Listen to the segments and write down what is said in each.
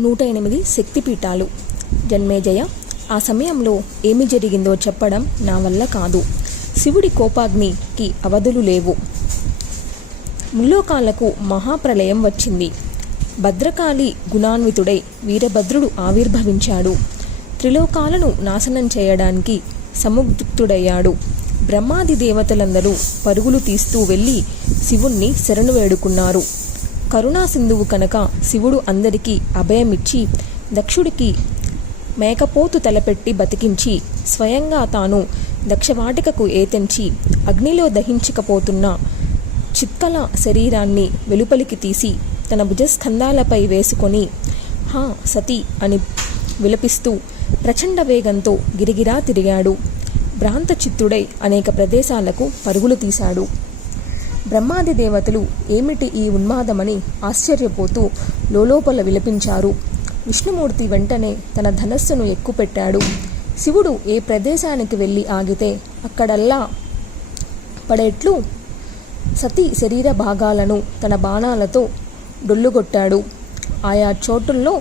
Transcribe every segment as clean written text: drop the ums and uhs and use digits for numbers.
108 శక్తిపీఠాలు. జన్మేజయ, ఆ సమయంలో ఏమి జరిగిందో చెప్పడం నా వల్ల కాదు. శివుడి కోపాగ్నికి అవధులు లేవు. ముల్లోకాలకు మహాప్రళయం వచ్చింది. భద్రకాళి గుణాన్వితుడై వీరభద్రుడు ఆవిర్భవించాడు. త్రిలోకాలను నాశనం చేయడానికి సముద్రుడయ్యాడు. బ్రహ్మాది దేవతలందరూ పరుగులు తీస్తూ వెళ్ళి శివుణ్ణి శరణు వేడుకున్నారు. కరుణా సింధువు కనుక శివుడు అందరికీ అభయమిచ్చి దక్షుడికి మేకపోతు తలపెట్టి బతికించి స్వయంగా తాను దక్షవాటికకు ఏతెంచి అగ్నిలో దహించకపోతున్న చిత్కల శరీరాన్ని వెలుపలికి తీసి తన భుజస్కంధాలపై వేసుకొని హా సతీ అని విలపిస్తూ ప్రచండ వేగంతో గిరిగిరా తిరిగాడు. భ్రాంత చిత్తుడై అనేక ప్రదేశాలకు పరుగులు తీశాడు. బ్రహ్మాది దేవతలు ఏమిటి ఈ ఉన్మాదమని ఆశ్చర్యపోతూ లోలోపల విలపించారు. విష్ణుమూర్తి వెంటనే తన ధనస్సును ఎక్కుపెట్టాడు. శివుడు ఏ ప్రదేశానికి వెళ్ళి ఆగితే అక్కడల్లా పడేట్లు సతీ శరీర భాగాలను తన బాణాలతో డొల్లుగొట్టాడు. ఆయా చోటుల్లో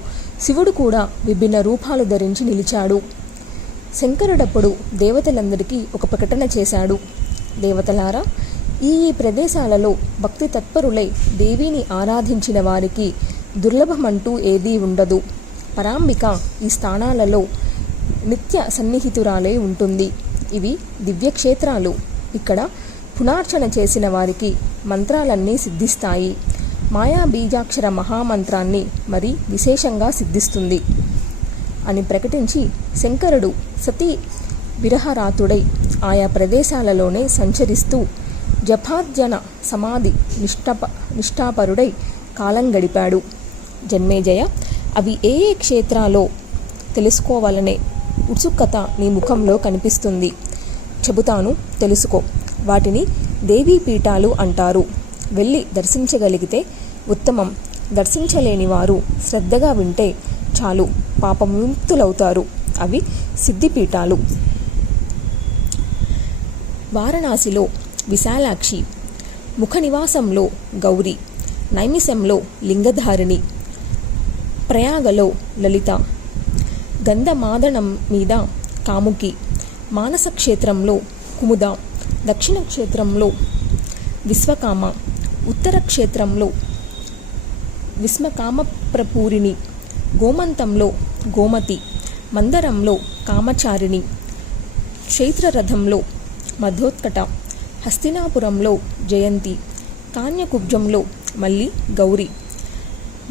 శివుడు కూడా విభిన్న రూపాలు ధరించి నిలిచాడు. శంకరుడప్పుడు దేవతలందరికీ ఒక ప్రకటన చేశాడు. దేవతలారా, ఈ ప్రదేశాలలో భక్తి తత్పరులై దేవిని ఆరాధించిన వారికి దుర్లభమంటూ ఏదీ ఉండదు. పరాంబిక ఈ స్థానాలలో నిత్య సన్నిహితురాలే ఉంటుంది. ఇవి దివ్యక్షేత్రాలు. ఇక్కడ పునార్చన చేసిన వారికి మంత్రాలన్నీ సిద్ధిస్తాయి. మాయా బీజాక్షర మహామంత్రాన్ని మరి విశేషంగా సిద్ధిస్తుంది అని ప్రకటించి శంకరుడు సతీ విరహరాతుడై ఆయా ప్రదేశాలలోనే సంచరిస్తూ జపాధ్యన సమాధి నిష్ఠాపరుడై కాలం గడిపాడు. జన్మేజయ, అవి ఏ ఏ క్షేత్రాలో తెలుసుకోవాలనే ఉత్సుకత నీ ముఖంలో కనిపిస్తుంది. చెబుతాను, తెలుసుకో. వాటిని దేవీపీఠాలు అంటారు. వెళ్ళి దర్శించగలిగితే ఉత్తమం. దర్శించలేని వారు శ్రద్ధగా వింటే చాలు, పాపవిముక్తులవుతారు. అవి సిద్ధిపీఠాలు. వారణాసిలో విశాలాక్షి, ముఖ నివాసంలో గౌరీ, నైమిషంలో లింగధారిణి, ప్రయాగలో లలిత, గంధమాదనం మీద కాముకి, మానస క్షేత్రంలో కుముద, దక్షిణ క్షేత్రంలో విశ్వకామ, ఉత్తర క్షేత్రంలో విస్మకామప్రపూరిణి, గోమంతంలో గోమతి, మందరంలో కామచారిణి, క్షేత్రరథంలో మధోత్కట, హస్తినాపురంలో జయంతి, కాన్యకుబ్జంలో మల్లి గౌరి,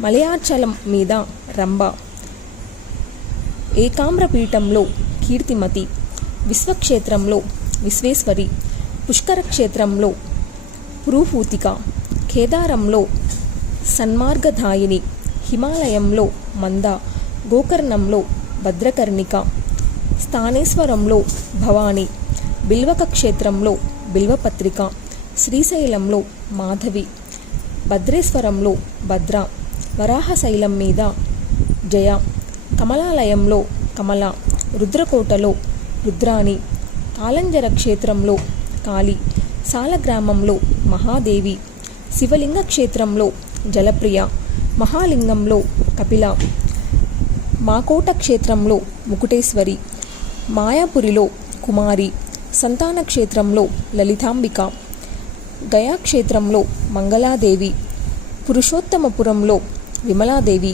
మలయాచలం మీద రంభ, ఏకామ్రపీఠంలో కీర్తిమతి, విశ్వక్షేత్రంలో విశ్వేశ్వరి, పుష్కర క్షేత్రంలో పురూహూతిక, కేదారంలో సన్మార్గదాయిని, హిమాలయంలో మంద, గోకర్ణంలో భద్రకర్ణిక, స్థానేశ్వరంలో భవాని, బిల్వక క్షేత్రంలో బిల్వపత్రిక, శ్రీశైలంలో మాధవి, భద్రేశ్వరంలో భద్ర, వరాహశైలం మీద జయ, కమలాలయంలో కమల, రుద్రకోటలో రుద్రాణి, కాలంజర క్షేత్రంలో కాళి, సాలగ్రామంలో మహాదేవి, శివలింగ క్షేత్రంలో జలప్రియ, మహాలింగంలో కపిల, మాకోట క్షేత్రంలో ముకుటేశ్వరి, మాయాపురిలో కుమారి, సంతాన క్షేత్రంలో లలితాంబిక, గయాక్షేత్రంలో మంగళాదేవి, పురుషోత్తమపురంలో విమలాదేవి,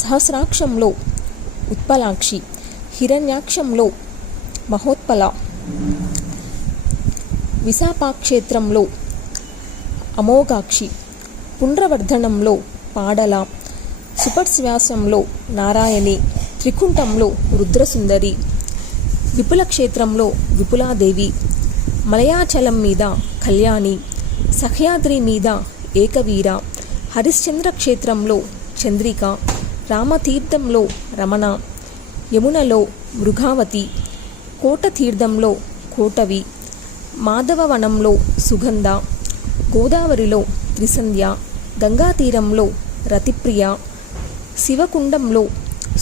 సహస్రాక్షంలో ఉత్పలాక్షి, హిరణ్యాక్షంలో మహోత్పల, విశాఖాక్షేత్రంలో అమోఘాక్షి, పుండ్రవర్ధనంలో పాడల, సుపర్శ్వాసంలో నారాయణి, త్రికుంఠంలో రుద్రసుందరి, విపుల క్షేత్రంలో విపులాదేవి, మలయాచలం మీద కళ్యాణి, సహ్యాద్రి మీద ఏకవీర, హరిశ్చంద్ర క్షేత్రంలో చంద్రిక, రామతీర్థంలో రమణ, యమునలో మృగావతి, కోటతీర్థంలో కోటవి, మాధవవనంలో సుగంధ, గోదావరిలో త్రిసంధ్య, గంగాతీరంలో రతిప్రియ, శివకుండంలో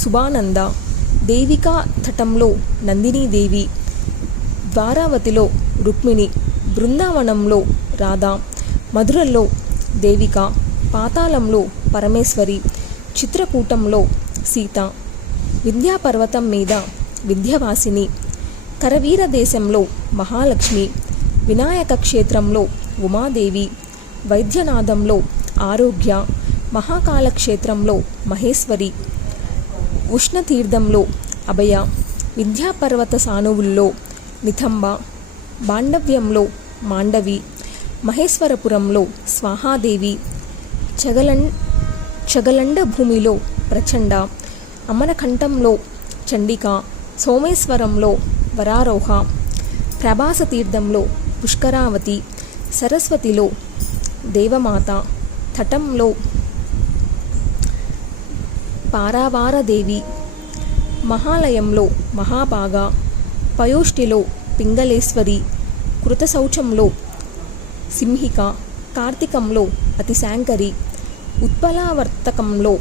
శుభానంద, దేవికా తటంలో నందినీదేవి, ద్వారావతిలో రుక్మిణి, బృందావనంలో రాధ, మధురలో దేవిక, పాతాళంలో పరమేశ్వరి, చిత్రకూటంలో సీత, వింధ్యాపర్వతం మీద వింధ్యవాసిని, కరవీర దేశంలో మహాలక్ష్మి, వినాయక క్షేత్రంలో ఉమాదేవి, వైద్యనాథంలో ఆరోగ్య, మహాకాల క్షేత్రంలో మహేశ్వరి, ఉష్ణతీర్థంలో అభయ, వింధ్యాపర్వత సానువుల్లో నితంబ, బాండవ్యంలో మాండవి, మహేశ్వరపురంలో స్వాహాదేవి, చగలండ భూమిలో ప్రచండ, అమరకంఠంలో చండిక, సోమేశ్వరంలో వరారోహ, ప్రభాస తీర్థంలో పుష్కరావతి, సరస్వతిలో దేవమాత, తటంలో పారావారదేవి, మహాలయంలో మహాభాగ, పయోష్టిలో పింగళేశ్వరి, కృతశౌచంలో సింహిక, కార్తీకంలో అతిశాంకరి, ఉత్పలావర్తకంలో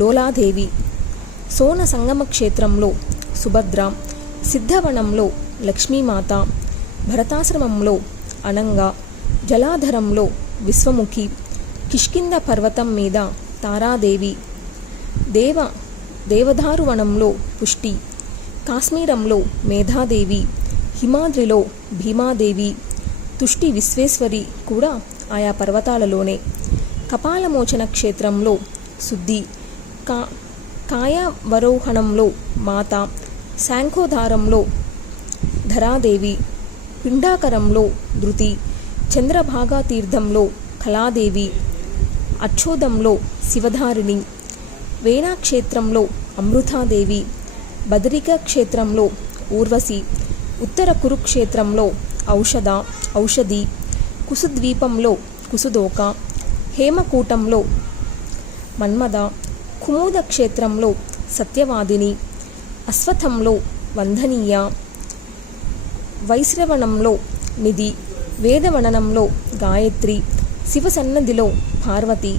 లోలాదేవి, సోన సంగమ క్షేత్రంలో సుభద్ర, సిద్ధవనంలో లక్ష్మీమాత, భరతాశ్రమంలో అనంగ, జలాధరంలో విశ్వముఖి, కిష్కింద పర్వతం మీద తారాదేవి, దేవదారువనంలో పుష్టి, కాశ్మీరంలో మేధాదేవి, హిమాద్రిలో భీమాదేవి, తుష్టి విశ్వేశ్వరి కూడా ఆయా పర్వతాలలోనే, కపాలమోచన క్షేత్రంలో శుద్ధి, కాయవరోహణంలో మాత, శాంఖోధారంలో ధరాదేవి, పిండాకరంలో ధృతి, చంద్రభాగా తీర్థంలో కళాదేవి, అచ్చోదంలో శివధారిణి, వేణాక్షేత్రంలో అమృతాదేవి, బదరిక క్షేత్రంలో ఊర్వశి, ఉత్తర కురుక్షేత్రంలో ఔషధి, కుసుద్వీపంలో కుసుదోక, హేమకూటంలో మన్మద, కుముద క్షేత్రంలో సత్యవాదిని, అశ్వత్థంలో వందనీయ, వైశ్రవణంలో నిధి, వేదవననంలో గాయత్రి, శివసన్నధిలో పార్వతి,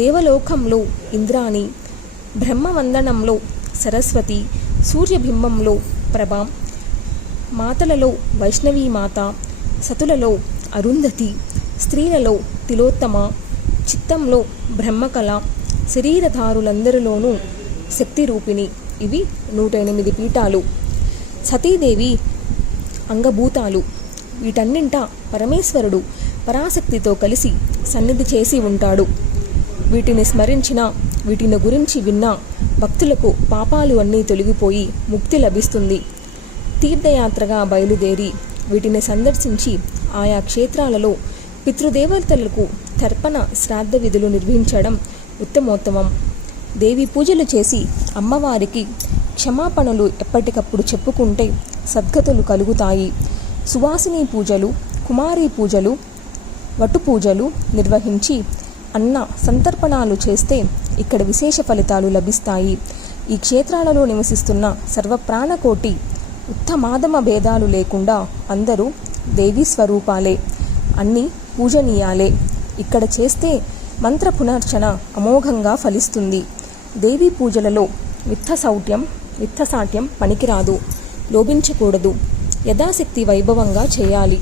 దేవలోకంలో ఇంద్రాణి, బ్రహ్మవందనంలో సరస్వతి, సూర్యబింబంలో ప్రభ, మాతలలో వైష్ణవీమాత, సతులలో అరుంధతి, స్త్రీలలో తిలోత్తమ, చిత్తంలో బ్రహ్మకళ, శరీరధారులందరిలోనూ శక్తిరూపిణి. ఇవి 108 పీఠాలు. సతీదేవి అంగభూతాలు. వీటన్నింట పరమేశ్వరుడు పరాశక్తితో కలిసి సన్నిధి చేసి ఉంటాడు. వీటిని స్మరించిన, వీటిని గురించి విన్న భక్తులకు పాపాలు అన్నీ తొలగిపోయి ముక్తి లభిస్తుంది. తీర్థయాత్రగా బయలుదేరి వీటిని సందర్శించి ఆయా క్షేత్రాలలో పితృదేవతలకు తర్పణ శ్రాద్ధ విధులు నిర్వహించడం ఉత్తమోత్తమం. దేవి పూజలు చేసి అమ్మవారికి క్షమాపణలు ఎప్పటికప్పుడు చెప్పుకుంటే సద్గతులు కలుగుతాయి. సువాసిని పూజలు, కుమారి పూజలు, వటు పూజలు నిర్వహించి అన్న సంతర్పణాలు చేస్తే ఇక్కడ విశేష ఫలితాలు లభిస్తాయి. ఈ క్షేత్రాలలో నివసిస్తున్న సర్వప్రాణకోటి ఉత్తమాధమ భేదాలు లేకుండా అందరూ దేవీ స్వరూపాలే, అన్నీ పూజనీయాలే. ఇక్కడ చేస్తే మంత్ర పునర్చన అమోఘంగా ఫలిస్తుంది. దేవీ పూజలలో విత్తసాట్యం పనికిరాదు, లోభించకూడదు, యథాశక్తి వైభవంగా చేయాలి.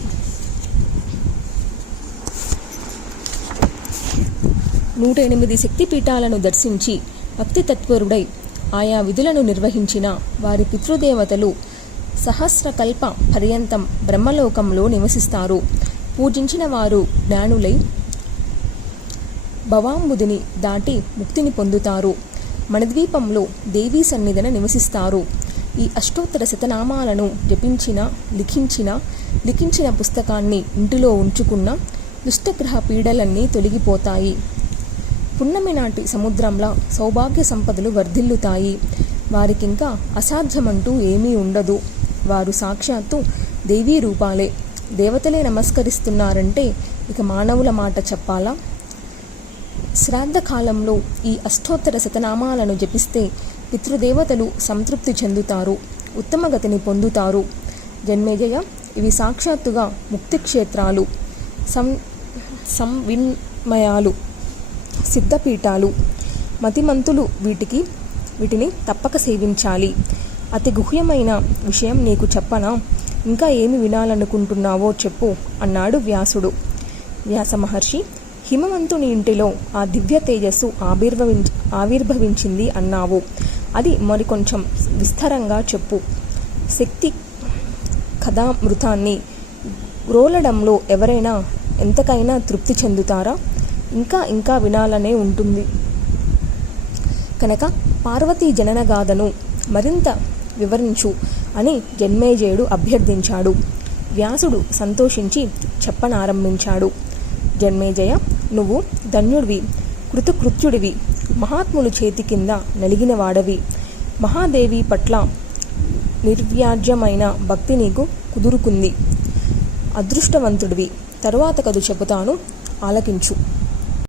108 శక్తిపీఠాలను దర్శించి భక్తి తత్పరుడై ఆయా విధులను నిర్వహించిన వారి పితృదేవతలు సహస్రకల్ప పర్యంతం బ్రహ్మలోకంలో నివసిస్తారు. పూజించిన వారు జ్ఞానులై భవాంబుదిని దాటి ముక్తిని పొందుతారు. మణిద్వీపంలో దేవీ సన్నిధిన నివసిస్తారు. ఈ అష్టోత్తర శతనామాలను జపించిన, లిఖించిన పుస్తకాన్ని ఇంటిలో ఉంచుకున్న దుష్టగ్రహ పీడలన్నీ తొలగిపోతాయి. పున్నమి నాటి సముద్రంలా సౌభాగ్య సంపదలు వర్ధిల్లుతాయి. వారికింకా అసాధ్యమంటూ ఏమీ ఉండదు. వారు సాక్షాత్తు దేవీ రూపాలే. దేవతలే నమస్కరిస్తున్నారంటే ఇక మానవుల మాట చెప్పాలా? శ్రాద్ధ కాలంలో ఈ అష్టోత్తర శతనామాలను జపిస్తే పితృదేవతలు సంతృప్తి చెందుతారు, ఉత్తమగతిని పొందుతారు. జన్మేజయ, ఇవి సాక్షాత్తుగా ముక్తి క్షేత్రాలు, సంవిన్మయాలు, సిద్ధపీఠాలు. మతిమంతులు వీటిని తప్పక సేవించాలి. అతి గుహ్యమైన విషయం నీకు చెప్పనా? ఇంకా ఏమి వినాలనుకుంటున్నావో చెప్పు అన్నాడు వ్యాసుడు. వ్యాస మహర్షి హిమవంతుని ఇంటిలో ఆ దివ్య తేజస్సు ఆవిర్భవించింది అన్నావు. అది మరికొంచెం విస్తారంగా చెప్పు. శక్తి కథామృతాన్ని రోలడంలో ఎవరైనా ఎంతకైనా తృప్తి చెందుతారా? ఇంకా ఇంకా వినాలనే ఉంటుంది కనుక పార్వతీ జననగాథను మరింత వివరించు అని జన్మేజయుడు అభ్యర్థించాడు. వ్యాసుడు సంతోషించి చెప్పనారంభించాడు. జన్మేజయ, నువ్వు ధన్యుడివి, కృతకృత్యుడివి, మహాత్ములు చేతి కింద నలిగిన వాడవి. మహాదేవి పట్ల నిర్వ్యాజ్యమైన భక్తి నీకు కుదురుకుంది. అదృష్టవంతుడివి. తరువాత కథ చెబుతాను, ఆలకించు.